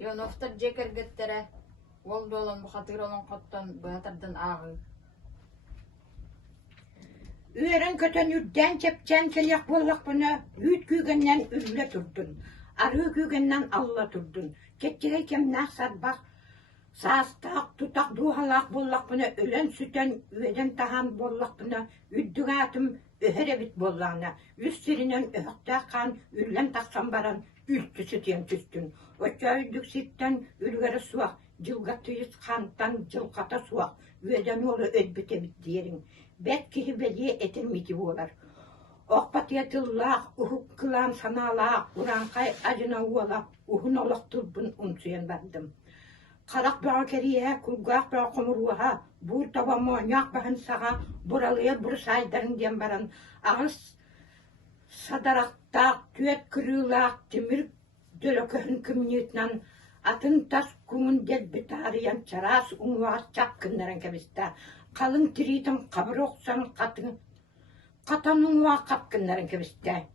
Yonoftар жекергеттере, ол долан бұқатыр олон қоттан бұғатырдан ағы. Үйерін көтен үрден чепчен келек боллақ бұны үйт күйгеннен үрлі тұрдын. Ары күйгеннен алла тұрдын. Кеттіге кемнақ сарбақ, састақ, тұтақ дуғалақ боллақ бұны өлен сүтен үйеден таған боллақ бұны үддігі атым өһеребит боллағына. Үс сирінен өқтақ қан үрлен тақсан баран үлті сүтен түстін. Өтча үйдік ситтен үлгері суақ, жылға түйіс қанттан жылқата суақ, үйеден олы өдбіте-бит дейірін. Бәт кихи бәле әтілметі болар. Оқпатиятыллақ, ұхық қылан саналақ, ұранқай ажына уалақ, ұхын олақ тұлбын ұнсуен бардым. Қарақ bağı keriye, kulgaq bağı komurluğa, bur taba moñaq bahın sağa, buralıya bur saydarın diyen baran, ağız sadaraqtaq, tüet kırılaq, timir dölököhün kümniyetnan, atın tas kumun delbit ağrıyan çaras, unvağa çapkınların kebiste, kalın tiritin kabır oqsan qatan unvağa kapkınların kebiste.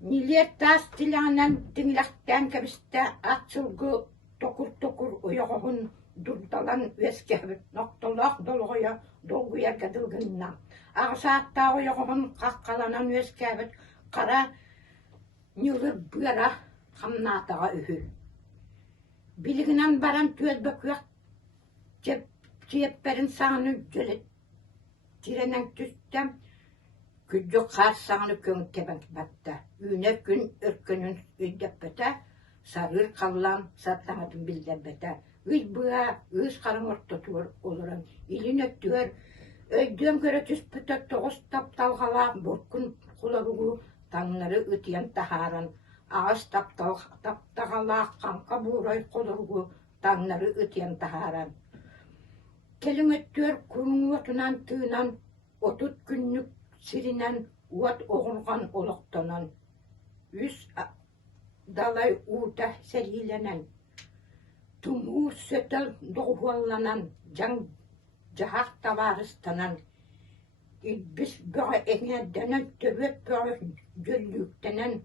Niler tas tilanan dinlaqtan kebiste, atçılgı, Tokur uyağın durdalan veskebit noktalaq dolğuya dolğuya gadılgınna. Ağsaatta uyağın qaqqalanan veskebit qara nülür bıra xamnatağa ühü. Biliginan baran tüel bakıyak cepperin sağını jölet tirenen tüstem küddü qar sağını köng tebenk batta. Üne gün örkünün üydepbete sarır kallan sattağıdın bilderbete. Üz bığa, üz karın orta tuğur oluran. İlin öttüğür, öydüğüm göre tüspüte toğuz taptalğala borkun kularuğu tanları öteyen taharan. Ağız taptağala kanka buğray kularuğu tanları öteyen taharan. Kelin öttüğür kurun otunan tığınan, otut günlük sirinen, uat oğurgan oluktanan. Üz dalay uğda sergilenen, tumur sötel doğullanan, cahak tavarıstanan, İlbis bağı eğerdenen, töbet bağı göllüktenen,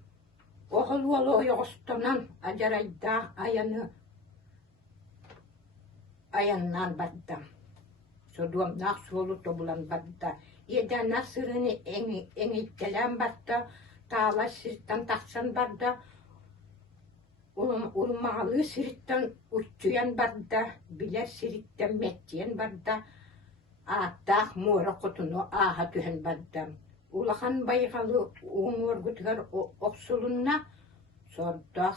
oğul valo yoğustanan, acarayda ayannan badda. Soduam naksolu tobulan badda. Yeda nasırını eğittelen badda, tağla sirtan taksan badda, Ulmalı siritten uçuyan barda, biler siritten mettiyen barda, ağattağ mora kutunu ağa tühen barda. Ulahan baygalı uğur gütüger oksulunna, sorda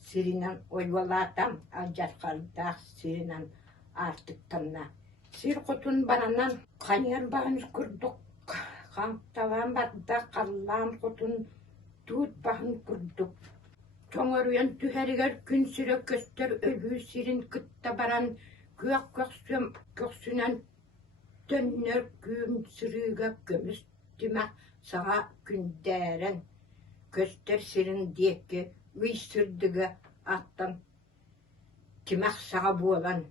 sirinen oyvalatam, acarqaldağ sirinen artıktanna. Sir kutun baranan kanyar bağın kurduk, kantalan barda kallan kutun tut bağın kurduk. Toңaruyan tüheriger gün sürek köster ölü sirin kıtta baran köksünen dönner gün sürüge gömüs dimek sağa günderen köster sirin diyekki üysürdüge attan dimek sağa buolan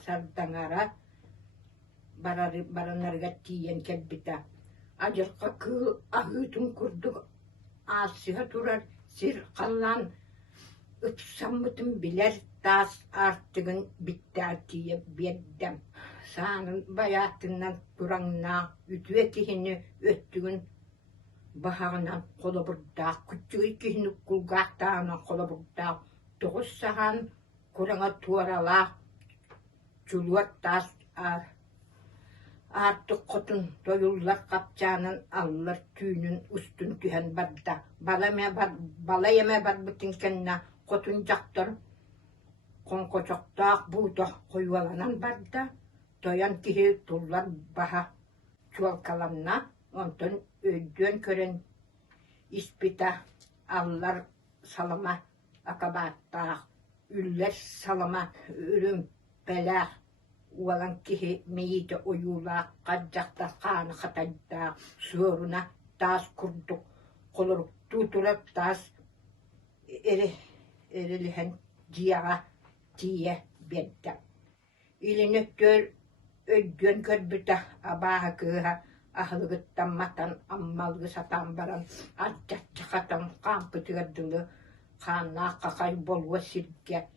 sardangara baranlarga tiyen kelbita acırqa kığı ahıtın kurduk asıha turar sir kallan ıtsamıtın biler tas arttığın bittatiye birdem. Sağının bayatından durağına ütüve kihini öttüğün bahağından kola burda, küçüğü kihini kulgahtağına kola burda, doğuz sağın kurana tuarala, çuluat tas artık kotun doyullar kapçanın allar tüyünün üstün tühen barda. Bala yeme bar bütün kendine kotun jaktır. Konkoçoktağ buğda koyuvalanan barda. Doyan kihi tullar baha çuval kalanna. Ondan ödön kören ispita allar salama akabattağ. Üller salama ürüm belağ. Ualan kihi meyite oyula qadjaqta qaana qatadda suuruna taas kurduk qoluruk tuturak taas erilihen jiyaga tiye bedda ilinöktör öddön körbüta abaha kıha ahlıgıttan matan ammalgı satan baran adjatçaqatan qampıtıgardılı Xanna qaqay bolwa sirke.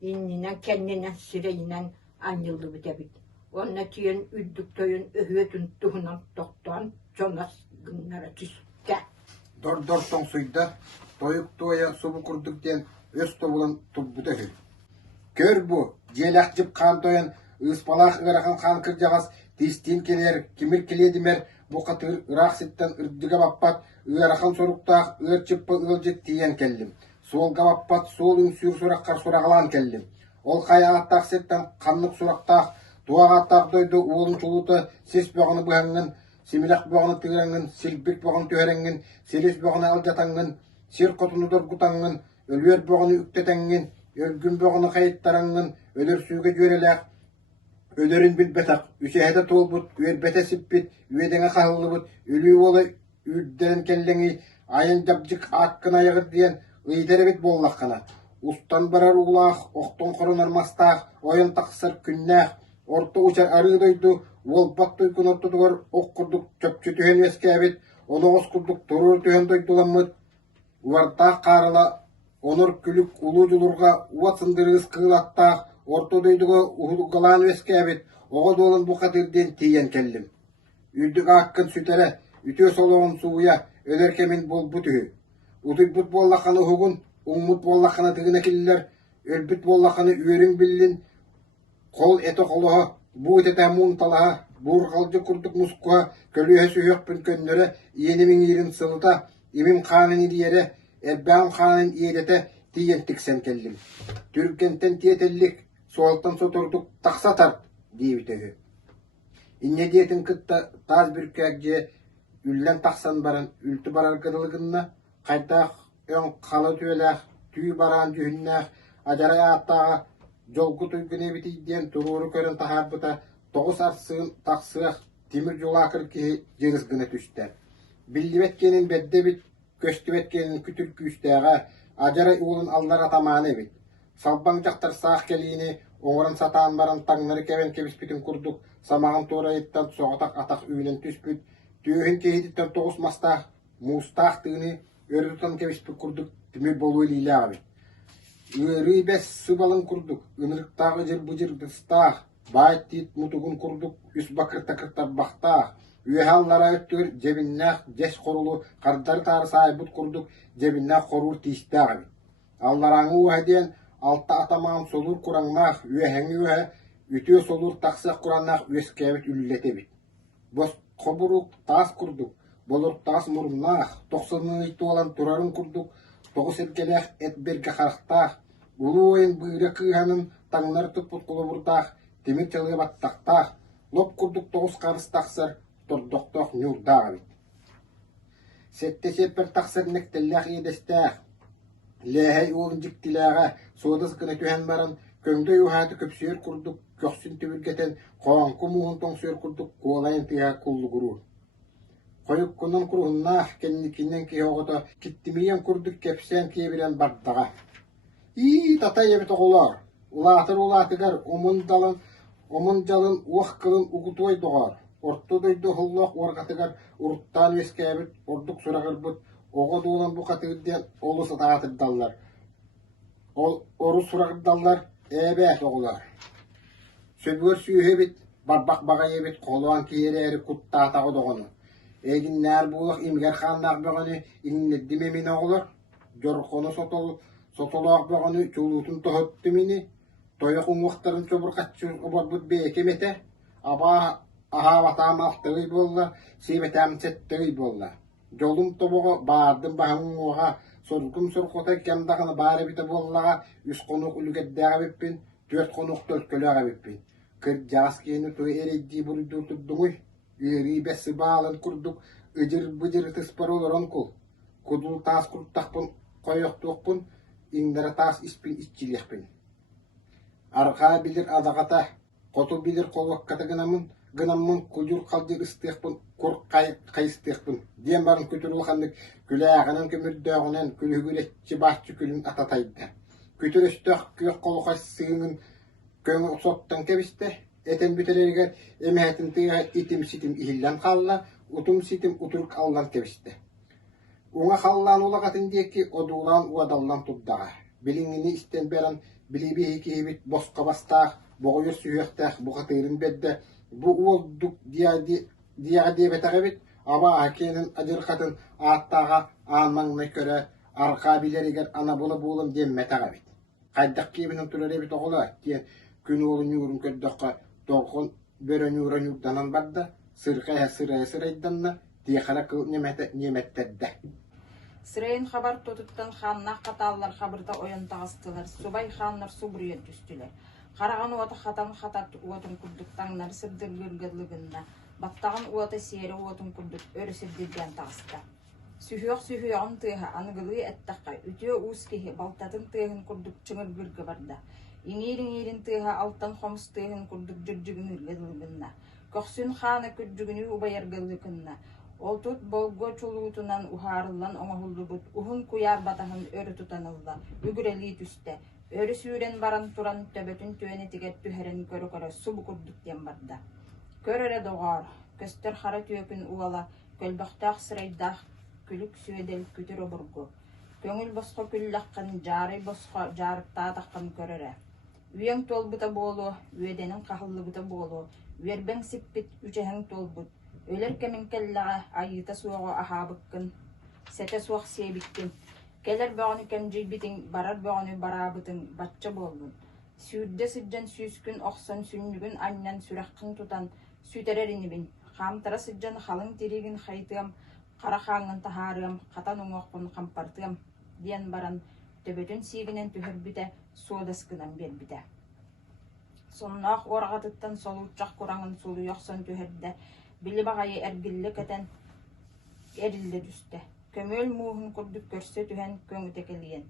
İnninen kendinen sireyinen anyıldı bitebit. Onna tiyen üddüktöyün öhüetün tuhunan toktan çonas günlere tüsükke. Dor tongsuyda toyuk toya subu kurduk diyen öz tobulan tubbu tehir. Kör bu, jelakcıp kan toyan ıspalak ırakan kan kırcağız tistin keler, kimir keledimer bu katır ırak sitten ırdıga bappat ırakan soruktağ ır çıppı ılcık tiyen kellim. Sol gabappat sol ünsür surakkar suragalan kellim. Ol kaya attaq sitten kanlık suraktağ tuağa attaq doydu uğulun çulutu sis boğunu bıhangın similak boğunu tıgırangın, silbik boğunu tüherengin, silis boğunu aljatangın, sir kotunu dorgutangın, ölüer boğunu üktetengin, ölgün boğunu kayıttarangın, ölür süge jörelek, ölürün bilbetak, üsehede tolbut, üerbete sippit, üedene kahılıbut, ölü ola üdderen kellengi, ayın jabjık akkın ayagır diyen, ıydere bit bollakkana. Ustan barar uğlaq, okton koronar mastaq, oyun taksar künnaq, orta uçar arı doydu, Wolpak tuykun orta duvar okkurduk çöpçü tühen veskabit, onu oskurduk turur tühen doydulanmıt. Uvartaq qarala, onur külük ulu julurga uvatsındırız kığılattaq, orta doyduga uhugalan veskabit, oğa dolun bu kadirden tiyen kellim. Üldük akkın sütere, ütü soluğun suuya, ölerkemin bol bütühü. Utuybut bollakana hugun, ummut bollakana tıgına killer, ölbüt bollakana üörün billin, kol eto koloha, bu etete muntalaha, burgalcı kurduk muskuha, kölühe sühökpün könnöre, yenimin yerin sılıta, imim kanın iliyere, erbağım kanın iyedete, tiyen tiksen kellim. Türkenten tiyetellik, soğaltan soturduk, taksa tart, diyevitehü. İnne diyetin kıtta, taz bir kökce, üllen taksan baran, ültü barar kırılgınna, kaytaq, ön kalı tüyelek, tüy baran cühünnek, acaraya attağa, Jolgu tuygune biti diyen tururu körün tahabıta, toğuz arsığın taksığıq, timir jolakır ki jırızgını tüster. Billibetkenin bedde bit, köstübetkenin kütül küstəğə, acara uğulun allar atamanı bit. Salban jaktar sağ kelini, oğran satan baran taŋları keven kebispitin kurduk, samağın torayıttan soğatak atak üylen tüspüt, tüyühün kehiditten toğuz mastaq, mustaq tığını, örütan kebispit kurduk, timir bolu ilile abi. Rıybes sıbalın kurduk, ınırıktağ ıcır bıcır dыстağ, bayt dit mutugun kurduk, üst bakır takırtar baktağ, üyehallara öttür cebinnağ, jes korulu, kardarı tarı sahibut kurduk, cebinnağ korur tiştağ. Allaranı uhe diyen, altta atamağın solur kurannağ, üyeheni ühe, ütüye solur taksaq kurannağ, üyeskevit ülülete bit. Bos koburuk, tas kurduk, bolur tas murunnağ, toqsının iti olan turarın kurduk, toğuz etkelek et berge xarықтağ, ulu oyun bıyra kıhanın taŋlar tuput kuluburdağ, temir çalıya battaqtağ, lop kurduk toğuz qarыс taqsar, tordoktoq nyurdağ bit. Sette sepper taqsar nektelleq edestağ, lehey oğun jiktilağa, sodas gına tühen baran, köngde yuhatı köpsüyer kurduk, köksün tübürgeten, qoğanku muhun tongsüyer kurduk, kuolayın tiha kullu gurur. Koyuk kunun kuruhunnağ, kennikinnen ki hoğuta, kittimiyen kurduk kepsen kebiren bardağa. Tatay yebit oğular, ulatır ulatıgar, omun jalın, uaq kılın ugutuay doğar. Orta doydu hulloq orgatıgar, uruttan veskabit, orduk suragır bud, oğa doğulan bu katırdiyen olu satağatır dallar. Oru suragır dallar, ebet oğular. Söbür süyühe bit, barbak bağa yebit, koluan kiyeri eri kutta atağı doğunu. Egin nær buğlaq imger xannaq bağını inneddi memin oğulur. Jorqonu sotolaq bağını çulutun tohuttu mini. Toyaqun vaqtarın çobur qaççı obarbut bekemete. Aba aha vatam altığı bolla, sebetem settiği bolla. Jolum toboğa bardım bahın oğa, sorgum sorqota kemdaqını bari bite bollağa, üç qonuq ülgeddağa bippin, dört qonuq tölkölüğa bippin. Kır jaskeni toy ereddi buru durtudduğuy. Rıybes sıbağalın kurduk, ıcır bıcır tısparolorun kul. Kudul tas kurttaqpın, koyuq tuqpın, indara tas ispin iççiliyaqpın. Arqa bilir adaqata, qotu bilir qolvaqqata gınamın kucur qalcır ıstığpın, kur qayıstığpın. Diyen barın kütürülxandık, külağının kömürdağınan külügületçi bahçı külün atataydı. Kütürüstüq kүйek qoluqas sığının köngü sottan kebiste, eten büteleriger emehetin tığa itim sitim ihillan qalla, utum sitim uturuk allan kebiste. Уңа халлан улағатын дейки одулан уадаллан тұддаға. Біліңіні істен берін білебе екейбіт босқа бастақ, боғойы сүйектақ бұғатырын бәдді. Бұ олдық дияға дебетіға бет, аба әкенің адырқатын аттаға анмаңына көрі арқа білерігер ана болым демметіға бет. Қайдақ кебінің түрері бет оғыла, кен күн олын юрын көрдіққа тоқын бөрін юрын юрданан барды, сырқая сырайданна, тиеқара кыл неметтерді. Сырайын хабар тотыттан ханнақ қаталылар хабырда ойын тағыстылар, субай ханнар субырыйын түстілер. Қараған уаты хатан хатат уатын күрдіктаңнар сырдыр гүргірлігінна, баттағын уаты сері уатын күрдік өрісірдерген тағысты. Сүйіғын тыға анығылы әттаққа, үтеу уыз кеге балтатын тығын күрдік чыңыр гүргі барда. Иңерін тыға алттан қомыс тығын күрдік жүрджігін үргірлігінна. Көксін ханы күрджігіні убайыргылығынна. Ол тут болго чулуутунан ухарылан оңахулды бұд, ухын куяр батахын өрі тұтанылла, үгірелі түсті. Өрі сүйрен баран туран төбөтін түйені тегет түхерен көрі субы күрдіктен барда. Көрі доғар, көстер қара түйекін уала, көлбақтақ сырайдақ, күлік сүйедел күтір обырғы. Көңіл босқа күллаққан, жары босқа жарықта таққан көрірі. Үйен толбыта болу, өйденің қақылы бұта болу, вербен сиппит үчәһің толбыт. Өлер кәмен кәлләға айыта суағы ахабыққын, сәте суақ себіккен. Кәлер бағыны кәмжей бітің, барар бағыны барабытың, батча болдың. Сүйірді сыджан сүйіскін оқсан сүннігін аннан сүраққын тұтан, сүйтереріні бін. Қамтара сыджан қалың терегін қайтығам, қара қаңын тахарығам, қатан оңақпын қампартығам, диян баран, төбөтін сигінен түхір біте, содаскынан бер біте. Соннақ орағатыттан солу ұтчақ құраңын солу яқсан түхірді, Білі бағайы әргілі кәтен әрілді дүсті. Көмөл мұғын күрдік көрсе түхен көңі текеліген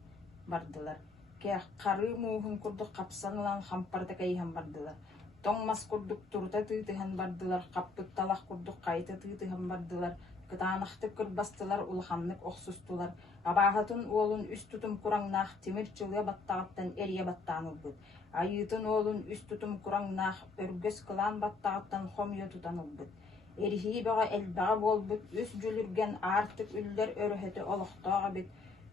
бардылар. Қары мұғын күрдік қапсанылан қампарды кәйіген бардылар. Тоңмас күрдік тұрта тыйтыған бардылар. Қаппыт талақ күрдік қайты тыйтыған бардылар. Кытанақты күрбастылар ұлғанлық оқсустылар. Абағатын олын үст тұтым құраңнақ темір чылы баттағыттан әрие баттағын ұлбыд. Айытын олын үст тұтым құраңнақ өргөс қылан баттағыттан қомия тұтан ұлбыд. Эрихи баға әлбаға болбыт, үс жүлірген артық үллер өріхеті олықтаға бит.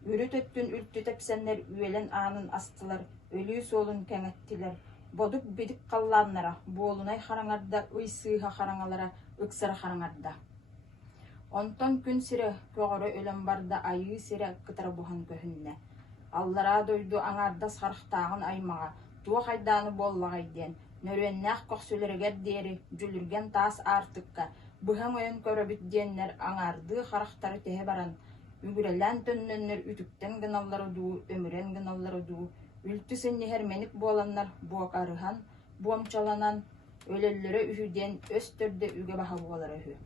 Үрі төттін үлті тәпсәнлер үйелен анын астылар, өлі солын кәңеттілер. Бодық бедік қалланлара, болунай қараңарда, ұйсыға қараңалара, ұқсара қараңарда. Онтон күн сірі көғірі өлім барда айы сірі қытары бұған көхінне. Аллара дойду аңарда сарықтағын аймаға, туа қайданы боллағайден. Нөреннәқ көксөлерігер дері, жүлірген тас артыққа, бұхаң ойын көрібіт денлер аңарды қарақтары тәе баран, үгірелән төннөннер үтіктен гыналлары дуу, өмірен гыналлары дуу, үлтісін нехерменік боланлар буақ арыған, буамчаланан, өлелері үхіден өстөрді үге баға болар үхі.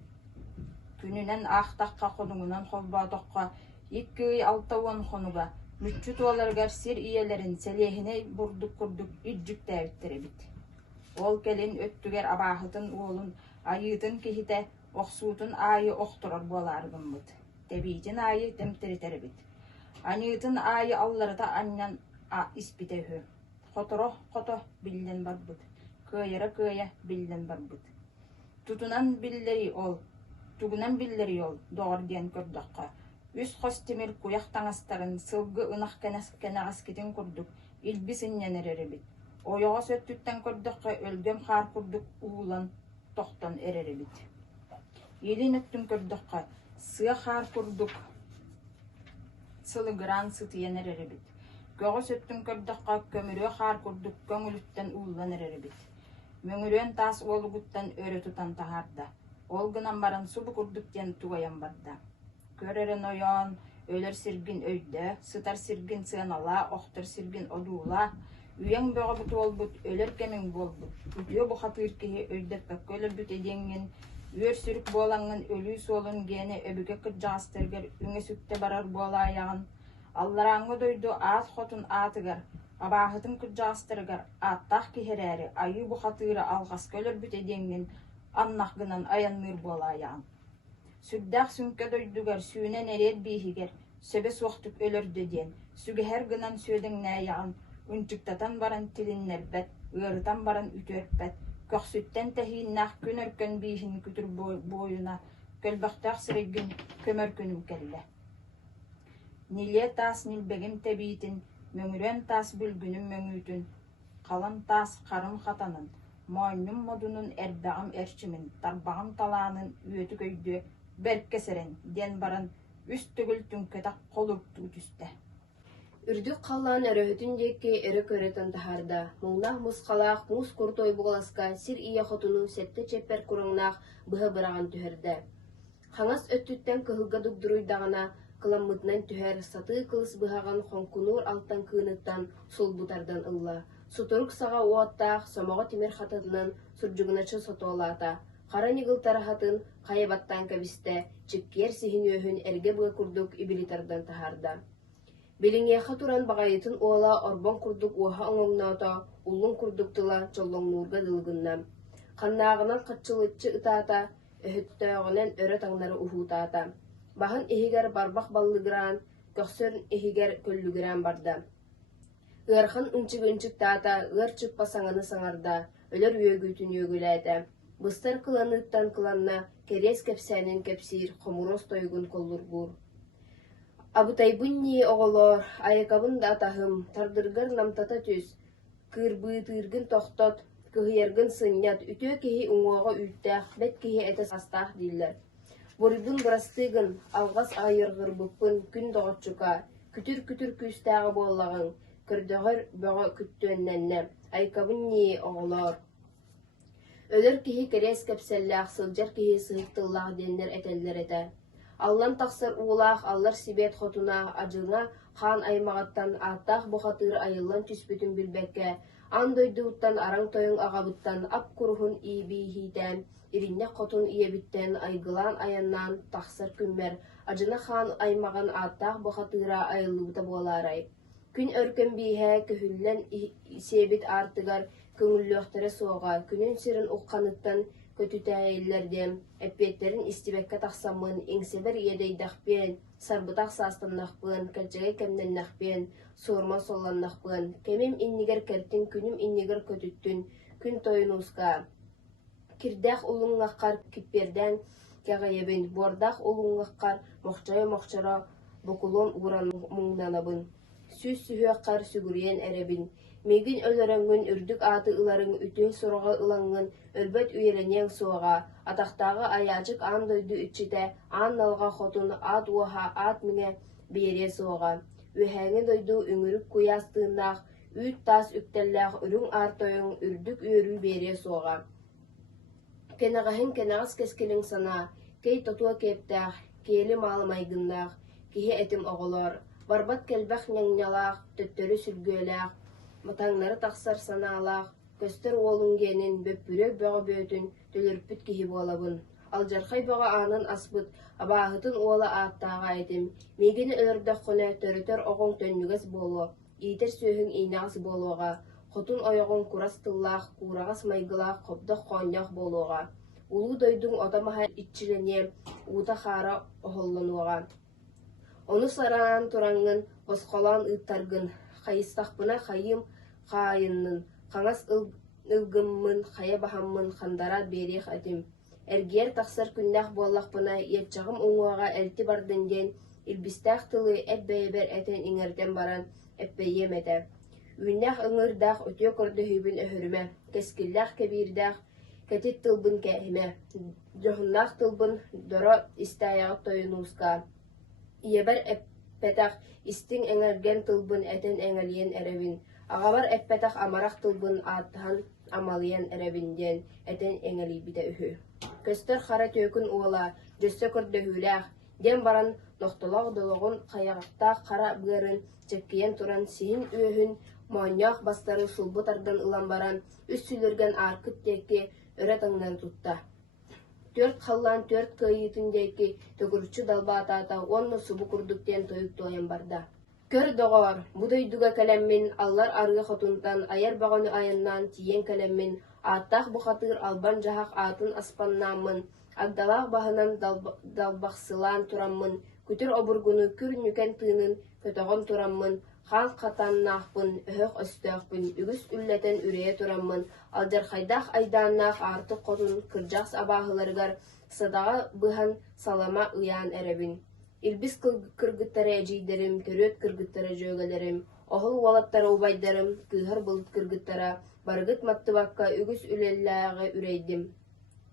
Күнінен ақтаққа қонуынан қолбатыққа, еккей алтауын қонуға, мүтчі туаларғар сер иелерін сәлехіне бұрдық күрдік үджік тәуіттері біт. Ол келин өттүгер абахытын олун айытын кихите оқсуутун айы оқтурар боларгын бұд. Тебейтін айы темтеретер бит. Анытын айы алларыта аннан испите хө. Қото биллен бар бұд. Кыйа биллен бар бұд. Тутунан биллери ол, тугунан биллери ол, доғыр ден көрдіққа. Үс қос темір куяқтаңастарын сылғы ынақ кәнағас кетен көрдік, илбісіннен әрері бит. Ойоға сөттүттен көрдіққа өлгем қар көрдік уылан тоқтан әрері бит. Елін өттін көрдіққа сыя қар көрдік сылы гран сытыен әрері бит. Көғі сөттін көрдіққа көмірі қар көрдік көңіліттен уылан әрері бит. Мөңірен тас олығыттан өрі тұтан тағарда. Олғынан баран субы көрдіктен туғаян барда. Көререн ойон, өлер сіргін өйді, сытар сіргін сыанала, оқтыр сіргін одула, Үйен бөғі бұты олбыт, өлер кәмін болбыт. Үтіе бұқатыр кеге өйдет бәккөлі бүт еденген, үйер сүрік болаңын өлі солын гені өбіге күт жағастыргер, үңе сүкте барар бола аяғын. Аллараңы дойду ат хотын атыгар, абағытын күт жағастыргар, аттақ кехерәрі, айы бұқатыры алғас көлір бүт еденген, аннақғынан аянныр бола аяғын. Сүрдәқ сүнке дойдугар, сүйінен әрет бейхігер, сөбе соқтып өлір дөден, сүгәһәр гынан сөйдің нәяғын, Үнчіктатан баран тилиннер бәт, ығырытан баран үтөр бәт, көксүттен тәхейіннақ күн өркөн бейхін күтір бойына, көлбақтақ сірегін көмөр күнім кәлі. Nile tas nilbegim tebitin, möngüren tas bülgünüm möngütün, kalan tas karım hatanın, moynum modunun erbağım erçimin, tarbağım talağının üyötü köydü, berkeseren, den baran, üst tügül tünketak kolurttu üste. Үрдүк қаллан өрөһүтүн декке өрө көрөтөн таһарда. Мулнах мускалаах мус куртой бугаласка сир ия хотунун сетте чеппер кураңнаах быһа быраган түһөрдө. Хаңас өттүттен кыһылга дугдуруйдагана кыламмытнан түһөр саты кылыс быһаган хонкунур алттан кыыныттан сулбутардан ылла. Суторук сага уаттаах сомого тимер хататынан суржугуначы сотолаата. Кара нигылтара хатын кайбаттан кабисте чиккер сихинөһүн эрге быга курдук ибилитардан таһарда. Билиңеха туран багайытын ола орбон курдук уаха оңоңнаото уллун курдуктыла чоллоңнуурга дылгынна. Каннаагынан катчылытчы ытаата өһүттөөгөнен өрө таңнары ухуутаата. Баһын ихигер барбах баллыгыран, көксөрн ихигер көллүгүран барда. Ыархан ынчык таата ыар чыкпасаңаны саңарда, өлөр үөгүтүн үөгүлээте. Быстар кыланыттан кыланна керес кепсәнин кепсир хомурос тойгун коллургур. Абутайбунни оголор, айакабын да атахым, тардыргар намтата түс, кырбыытыргын тохтот, кыһыяргын сыннят, үтө кеһи уңуага үттэх, бет кеһи этес астаах диллер. Борибун брастыгын, алгас айыргырбыппын күн доҕоччука, күтүр күстääҕи буоллагын, көрдөҕөр бөҕө күттүөннэнне, айакабынни оголор. Өлөр кеһи керес кепселлээх, сылдьар кеһи сыһыктыллаах диэннер этеллер эте. Аллан тахсар уулаах, аллар сибет хотуна, ажыҥа хаан аймағаттан аттаах бохатыыр айыллан түспүтүн билбекке, ан дойдууттан араң тойуң агабыттан ап куруһун иибиихиитэн, ириннэ хотун иэбиттэн айгылаан аяннаан тахсар күммер, ажына хаан аймаган аттаах бохатыыра айыллыбыта буолаарай. Күн өркөн бииһэ көһүллэн сиэбит аартыгар көҥүллүөхтэрэ суоҕа, күнүн сирин укканыттан көтүтээйиллердем, эппиэттерин истибекке тахсаммын, иҥсебер иэдэйдэхпиэн, сарбытах саастаннахпын, кэлчэгэ кэмнэннэхпиэн, суурма солланнахпын, кэмим иннигер кэртин, күнүм иннигер көтүттүн, күн тойунууска. Кирдэх улуҥҥаххар киппердэн кэҕэйэбин, буордах улуҥҥаххар мохчойо бокулон ууран муҥнанабын. Сүс сүһүөххар сүгүриэн эребин. Мегин өлөрөҥҥүн үрдүк ааты ыларың үтүө сороҕо ылаҥҥын өлбөт үйэлэниэҥ суоҕа, атахтааҕы аяачык аан дойду иччитэ, аан налга хотун аат уаха аат миҥэ биэриэ суоҕа. Үөһээҥи дойду үҥүрүк куяастыыннаах, үүт таас үктэллээх үрүҥ аартойуҥ үрдүк үөрүү биэриэ суоҕа. Кэнэҕэһин кэнэҕас кэскилиҥ санаа, кэй тотуа кэптээх, киэли маалымайгыннаах, киһи этим оҕолор, барбат кэлбэх ньаҥньалаах, төттөрү сүргүөлээх, матаңнары тахсар санаалаах, көстөр уолуҥгиэнин бөппүрө бөҕө бөтүн төлөрпүт киһи буолабын. Алдьархай бөҕө аанын аспыт, абааһытын уола ааттааҕа этим, миигини өлөрдөххүнэ төрөтөр оҕоҥ төннүгэс буолуо, иитер сүөһүҥ иинаҕас буолуоҕа, хотун ойоҕуҥ курас тыллаах, куурағас майгылаах, хобдох хоонньох буолуоҕа, улуу дойдуҥ отомаһа иччилэниэ, уута хаара оһоллонуоҕа. Ону сараан тураҥҥын, босхолоон ыыттаргын, хайыстахпына хайым хаайыннын, хаңас ылгыммын, хая баһаммын, хандара бериэх этим. Эргиэр тахсар күннээх буоллахпына иэтчаҕым уҥуаҕа элти бардын диэн, илбистээх тылы эпбэйэбэр этэн иҥэртэн баран эппэйиэм этэ. Үүннээх ыҥырдаах өтүө көрдөһүүбүн өһүрүмэ, кэскиллээх кэбиирдээх кэтит тылбын кээһимэ, дьоһуннаах тылбын доро истээйэҕит тойунууска. Иэбэр эппэтэх истиң эҥэрген тылбын этэн эҥэлиэн эребин, аҕабар эппэтэх амарах тылбын ааттаһан амалыйан эребин диэн этэн эҥэлийбитэ үһү. Көстөр хара түөкүн уола, дьөссө көрдөһүүлээх, диэн баран нохтолоох дологун хайаҕаттаах хара быарын чэккийэн туран сиһин үөһүн моонньоох бастары сулбутардан ылан баран, үс сүлүрген ааркыт диэки өрө таңнан тутта. Төрт халлаан төрт кыйытын диэки төгүрчү далбаатаата уонна субу курдуктен тойуктуоян барда. Көр доҕоор, бу дойдуга кэлэммин, аллар арыга хотунтан аяр баҕаны аяннаан тиийэн кэлэммин, ааттаах бухатыыр албан жаһах аатын аспаннааммын, агдалаах баһынан далбахсылаан тураммын, күтүр обургуну күр нүкэн тыынын көтөҕөн тураммын, хаан хатаннаахпын, өһөх өстөөхпүн, үгүс үллэтэн үрэйэ тураммын, алдьархайдаах айдааннаах аартык хотун кырдьаахс абааһыларыгар садаҕа быһан салама ыяан эребин. Илбис кыргыттары әжейдерим, төрөт кыргыттары жөгалерим, оғыл уалаттары убайдарым, кыйхар болыт кыргыттара, баргыт маттыбакка үгүс үлелләгы үрейдим.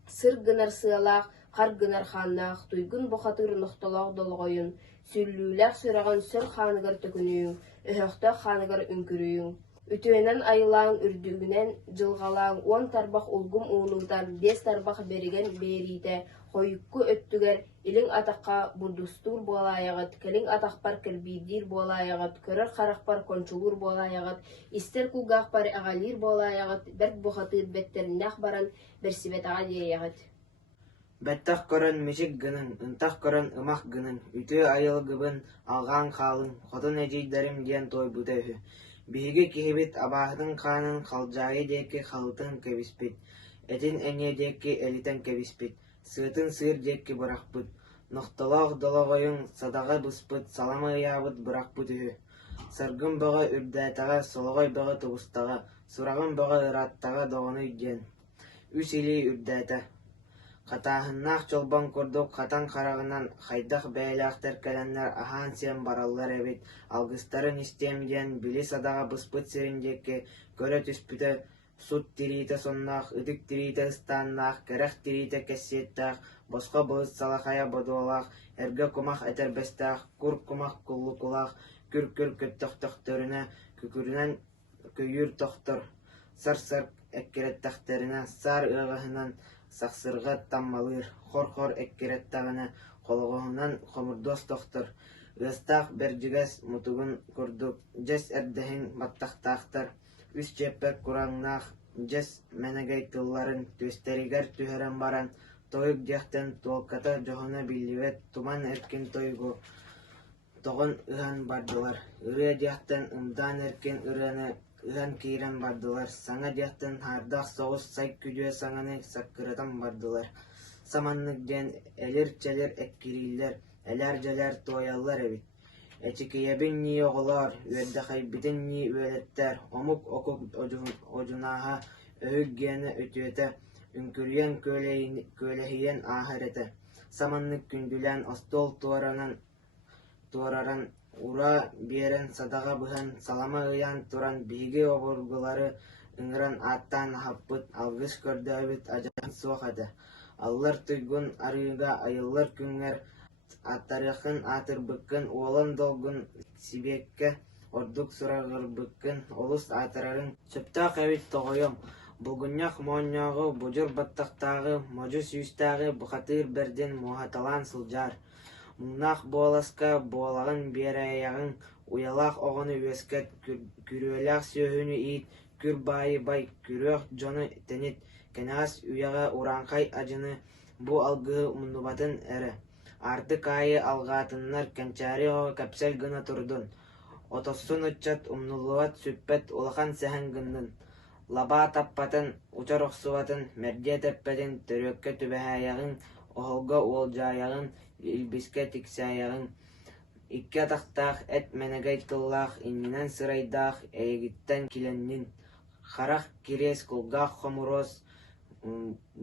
Сыр гынар сыалақ, қар гынар ханнақ, туйгун бохатыр нохтолақ долғойын, сүллүүләк сұраған сөл ханығар төкінүйін, өһөқтө ханығар үнкүрүйін. Үтөөнен айылаң үрдүгүнен жылгалаң 10 тарбақ улгум уунуутан 5 тарбақ бериген берите хойукку өттүгер илиң атаққа бурдустур буалайагат, келиң атақпар кербидир буалайагат, көрөр қарақпар кончулур буалайагат, истер кулгақпар агалир буалайагат, берт бухатыр беттериннах баран берсибетага диеягат. Бәттақ көрін мешік гының, ынтақ көрін ымақ гының, үтө айылгыбын алған қалың, қотын әжейдерім ден той бұтөйі. Биһиги киһибит абааһытын хаанын халдьаайы диэки халытын кэбиспит, этин эҥэ диэки элитэн кэбиспит, сыытын сыыр диэки бырахпыт, нохтолоох долоҕойуҥ садаҕа быспыт, салама ыйаабыт бырахпыт үһү. Саргын бөҕө үрдээтэҕэ, солоҕой бөҕө тубустаҕа, сурагын бөҕө ырааттаҕа доҕонуй диэн. Үс илии үрдээtä. Хатааһыннаах чолбон курдук хатан харагынан хайдах бэйэлээхтэр кэлэннэр аһаан сиэн бараллар эбит, алгыстарын истиэм диэн били садаҕа быспыт сирин диэки көрө түспүтэ сут тириитэ соннаах, ытык тириитэ ыстааннаах, кэрэх тириитэ кэссиэттаах, босхо быыс салахая бодуолаах, эргэ кумах этэрбэстаах, кур кумах куллукулаах, күр-күр көттөхтөхтөрүнэ, күкүрүнэн көйүр тохтор, сар-сар эккирэttäхтэринэ, саар ыаҕаһынан сахсырга таммалыр, хор-хор эккиреттагына холоғуһунан хомурдос тохтор. Ыастаах бердигас мутугун курдук, жес эрдэһин баттахтаахтар, үс чеппек кураңнаах, жес менегей тылларын төстеригер түһэрэн баран, тойук диэхтэн туолката жоһуна билливет туман эркин тойгу тоҕун ыһан бардылар. Ырыа диэхтэн ымдаан эркин ырыаны ыһан киирэн бардылар. Саңа диэхтэн хаардах соҕус сай күдүө саҥаны саккырытан бардылар. Саманнык диэн элир-челир эккирииллер, элэр-желэр туояллар эбит. Эчикиэбин нии оҕолоор, үөрдэхайбитин нии үөлэттэр, омук окук одьунааһа өһүк гиэна өтүөтэ, үҥкүрүйэн күөлэһийэн ааһар этэ. Саманнык күндүлээн остуол туораран ура биэрэн садаҕа быһан салама ыйаан туран биһиги обургулары ыҥыран ааттаан аһаппыт, алгыс көрдөөбүт ажаан суох этэ. Аллар туйгун арыыга айыллар күҥҥэр аттарыахын аатырбыккын уолан долгун сибиэккэ ордук сурагырбыккын олус аатарарын сөптөөх эбит тоҕойом. Булгунньах моонньоҕу бужур баттахтаагы, можу сүүстээҕи бухатыыр бердин муоһаталаан сылдьаар. Муҥнаах буоласка буолагын биэрэйэҕиҥ уялаах оҕону үөскэт, күрүөлээх сүөһүнү иит, күр баайы бай, күрүөх дьону тэнит, кэнэҕэс үөҕэ ураанхай адьыны бу алгыһы умнубатын эрэ. Артык аайы алгаатыннар кэнчээри оҕо кэпсэл гына турдун. Отоссун ыччат умнуллубат сүппэт улахан сэхэн гыннын. Лабаа таппатын, учар охсубатын, мэрдьиэ тэппэтин, төрүөккэ түбэһээйэҕиҥ, оһолго уолдьаайаҕын, илбиске тиксээйэҕиҥ. Икки атахтаах эт менегей тыллаах, иннинэн сырайдаах, эйигиттэн киленнин. Харах кириэс кулгаах хомуроос,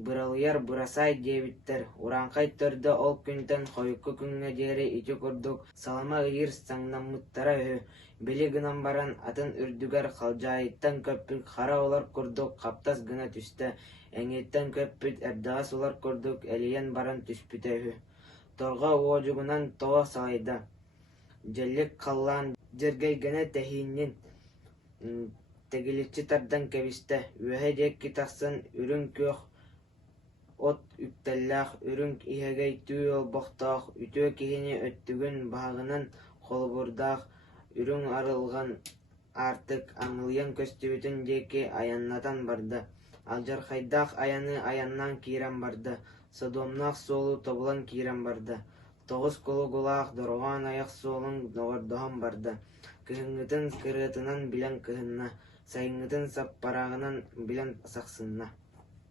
быралыйар бырасай диэбиттэр. Ураанхай төрдө ол күнтэн хойукку күҥҥэ диэри ити курдук салама ыйыр саҥнаммыттара үһү. Били гынан баран атын үрдүгэр халдьаайыттан көппүт хара олар курдук хаптас гына түстэ. Эҥиэттэн көппүт эрдэҕас олар курдук элийэн баран түспүтэ үһү. Торҕо уодьугунан тоҕо салайда. Дьэллик халлаан дьэргэй гэнэ тэһииннин тегиличчи тардан кэбистэ. Үөһэ диэкки тахсан үрүҥ күөх от үктэллээх, үрүҥ иһэгэй түү олбохтоох, үтүө киһини өттүгүн баһаҕынан холубурдаах, үрүҥ арылган артык аҥылыйан көстүбүтүн диэки аяннатан барда. Алдьархайдаах аяны аяннаан киирэн барда. Содомнаах суолу тобулан киирэн барда. Тоҕус кулугулаах дороҕоон аях суолун доҕордоһон барда. Кыһыҥҥытын кырыатынан билэн кыһынна, сайыҥҥытын саппарааҕынан билэн сахсынна.